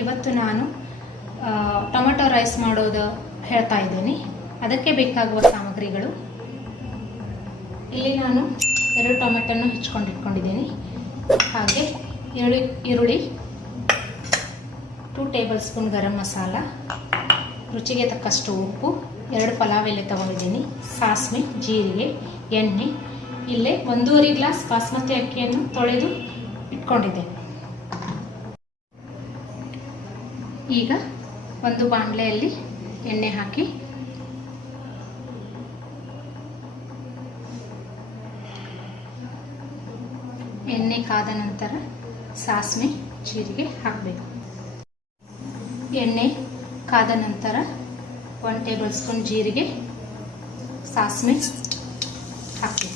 ಇವತ್ತು ನಾನು tomato rice ಮಾಡೋದು ಹೇಳ್ತಾ ಇದ್ದೀನಿ. ಅದಕ್ಕೆ ಬೇಕಾಗುವ ಸಾಮಗ್ರಿಗಳು, ಇಲ್ಲಿ ನಾನು 2 ಟೊಮೆಟೊನ ಇಟ್ಕೊಂಡಿದ್ದೀನಿ. ಹಾಗೆ ಈರುಳ್ಳಿ, 2 ಟೇಬಲ್ ಸ್ಪೂನ್ ಗರಂ ಮಸಾಲ, ರುಚಿಗೆ ತಕ್ಕಷ್ಟು ಉಪ್ಪು, 2 ಪಲಾವ್ ಎಲೆ ತಗೊಂಡಿದ್ದೀನಿ, ಸಾಸಿವೆ, ಜೀರಿಗೆ, ಎಣ್ಣೆ. ಇಲ್ಲೇ 1.5 ಗ್ಲಾಸ್ ಬಾಸ್ಮತಿ ಅಕ್ಕಿಯನ್ನು ತೊಳೆದು ಇಟ್ಕೊಂಡಿದ್ದೇನೆ. ಈಗ ಒಂದು ಬಾಣಲೆಯಲ್ಲಿ ಎಣ್ಣೆ ಹಾಕಿ ಎಣ್ಣೆ ಕಾದ ನಂತರ ಸಾಸಿವೆ, ಜೀರಿಗೆ ಹಾಕಬೇಕು. ಎಣ್ಣೆ ಕಾದ ನಂತರ 1 ಟೇಬಲ್ ಸ್ಪೂನ್ ಜೀರಿಗೆ, ಸಾಸಿವೆ ಹಾಕಬೇಕು.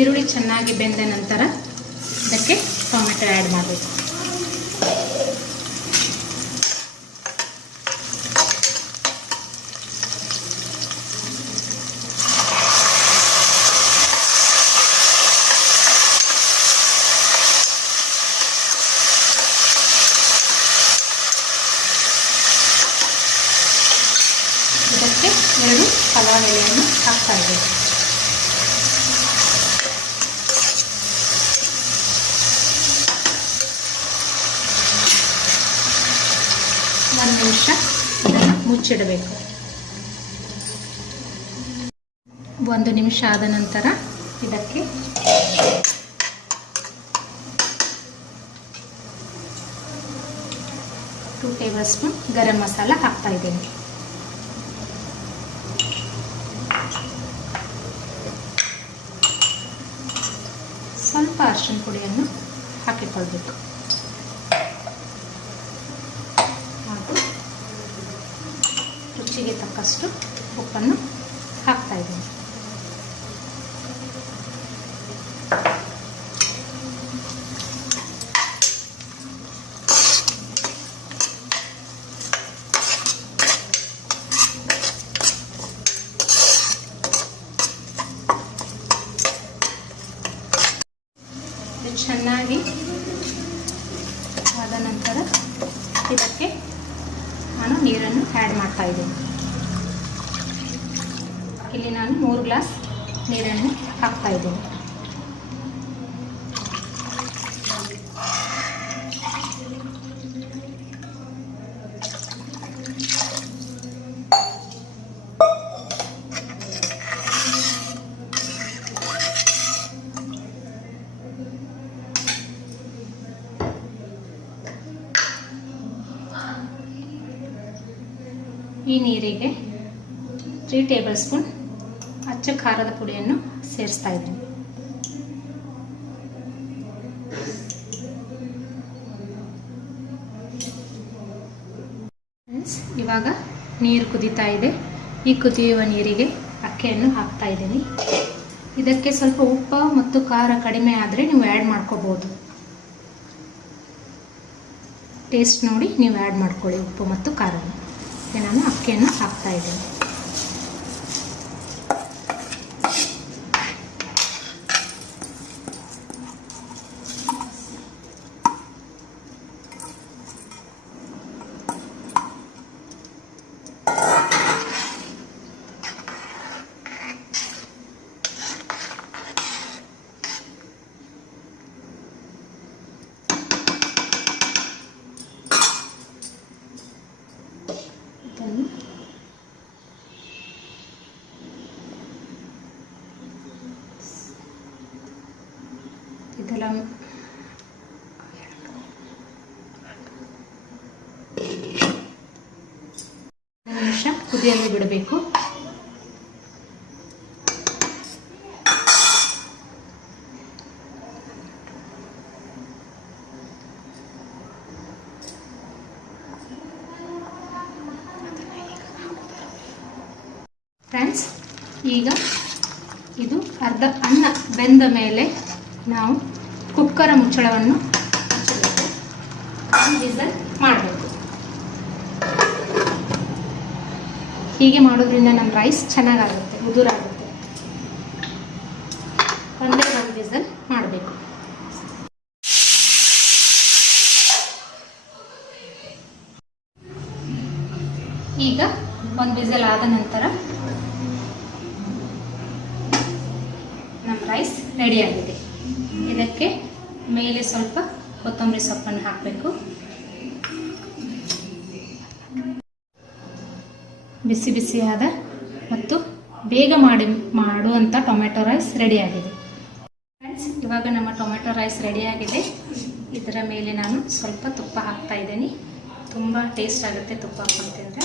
ಈರುಳ್ಳಿ ಚೆನ್ನಾಗಿ ಬೆಂದ ನಂತರ ಇದಕ್ಕೆ ಟೊಮೆಟೊ ಆ್ಯಡ್ ಮಾಡಬೇಕು. ಇದಕ್ಕೆ 2 ಪಲಾವ್ ಎಲೆಯನ್ನು ಹಾಕ್ತಾ ಇದ್ದೇವೆ. ಒಂದು ನಿಮಿಷ ಇದನ್ನು ಮುಚ್ಚಿಡಬೇಕು. 1 ನಿಮಿಷ ಆದ ನಂತರ ಇದಕ್ಕೆ two table spoon garam masala ಹಾಕ್ತಾ ಇದ್ದೇನೆ. ಸ್ವಲ್ಪ ಅರಿಶಿನ ಪುಡಿಯನ್ನು ಹಾಕಿಕೊಳ್ಬೇಕು. ರುಚಿಗೆ ತಕ್ಕಷ್ಟು ಉಪ್ಪನ್ನು ಹಾಕ್ತಾ ಇದ್ದೀನಿ. ಇದು ಚೆನ್ನಾಗಿ ಆದ ನಂತರ ಇದಕ್ಕೆ ನಾನು ನೀರನ್ನು ಆ್ಯಡ್ ಮಾಡ್ತಾ ಇದ್ದೀನಿ. ಇಲ್ಲಿ ನಾನು 3 ಗ್ಲಾಸ್ ನೀರನ್ನು ಹಾಕ್ತಾ ಇದ್ದೀನಿ. ಈ ನೀರಿಗೆ 3 ಟೇಬಲ್ ಸ್ಪೂನ್ ಅಚ್ಚ ಖಾರದ ಪುಡಿಯನ್ನು ಸೇರಿಸ್ತಾ ಇದ್ದೀನಿ. ಇವಾಗ ನೀರು ಕುದೀತಾ ಇದೆ. ಈ ಕುದಿಯುವ ನೀರಿಗೆ ಅಕ್ಕಿಯನ್ನು ಹಾಕ್ತಾ ಇದ್ದೀನಿ. ಇದಕ್ಕೆ ಸ್ವಲ್ಪ ಉಪ್ಪು ಮತ್ತು ಖಾರ ಕಡಿಮೆ ಆದರೆ ನೀವು ಆ್ಯಡ್ ಮಾಡ್ಕೋಬಹುದು. ಟೇಸ್ಟ್ ನೋಡಿ ನೀವು ಆ್ಯಡ್ ಮಾಡ್ಕೊಳ್ಳಿ ಉಪ್ಪು ಮತ್ತು ಖಾರನ. ನಾನು ಅಕ್ಕಿಯನ್ನು ಹಾಕ್ತಾ ಇದ್ದೀನಿ. ಇದೆಲ್ಲ ನಿಮಿಷ ಕುದಿಯಲು ಬಿಡಬೇಕು. ಫ್ರೆಂಡ್ಸ್, ಈಗ ಇದು ಅರ್ಧ ಅನ್ನ ಬೆಂದ ಮೇಲೆ ನಾವು ಕುಕ್ಕರ ಮುಚ್ಚಳವನ್ನು ವಿಸಲ್ ಮಾಡಬೇಕು. ಹೀಗೆ ಮಾಡೋದ್ರಿಂದ ನಮ್ಮ ರೈಸ್ ಚೆನ್ನಾಗಾಗುತ್ತೆ, ಉದುರಾಗುತ್ತೆ. ಒಂದೇ ಒಂದು ವಿಸಲ್ ಮಾಡಬೇಕು. ಈಗ ಒಂದು ವಿಸಲ್ ಆದ ನಂತರ ನಮ್ಮ ರೈಸ್ ರೆಡಿಯಾಗಿದೆ. ಇದಕ್ಕೆ ಮೇಲೆ ಸ್ವಲ್ಪ ಕೊತ್ತಂಬರಿ ಸೊಪ್ಪನ್ನು ಹಾಕಬೇಕು. ಬಿಸಿ ಬಿಸಿಯಾದ ಮತ್ತು ಬೇಗ ಮಾಡುವಂಥ ಟೊಮೆಟೊ ರೈಸ್ ರೆಡಿಯಾಗಿದೆ. ಫ್ರೆಂಡ್ಸ್, ಇವಾಗ ನಮ್ಮ ಟೊಮೆಟೊ ರೈಸ್ ರೆಡಿಯಾಗಿದೆ. ಇದರ ಮೇಲೆ ನಾನು ಸ್ವಲ್ಪ ತುಪ್ಪ ಹಾಕ್ತಾ ಇದ್ದೀನಿ. ತುಂಬ ಟೇಸ್ಟ್ ಆಗುತ್ತೆ ತುಪ್ಪ ಹಾಕ್ಕೊಂಡು ತಿಂದರೆ.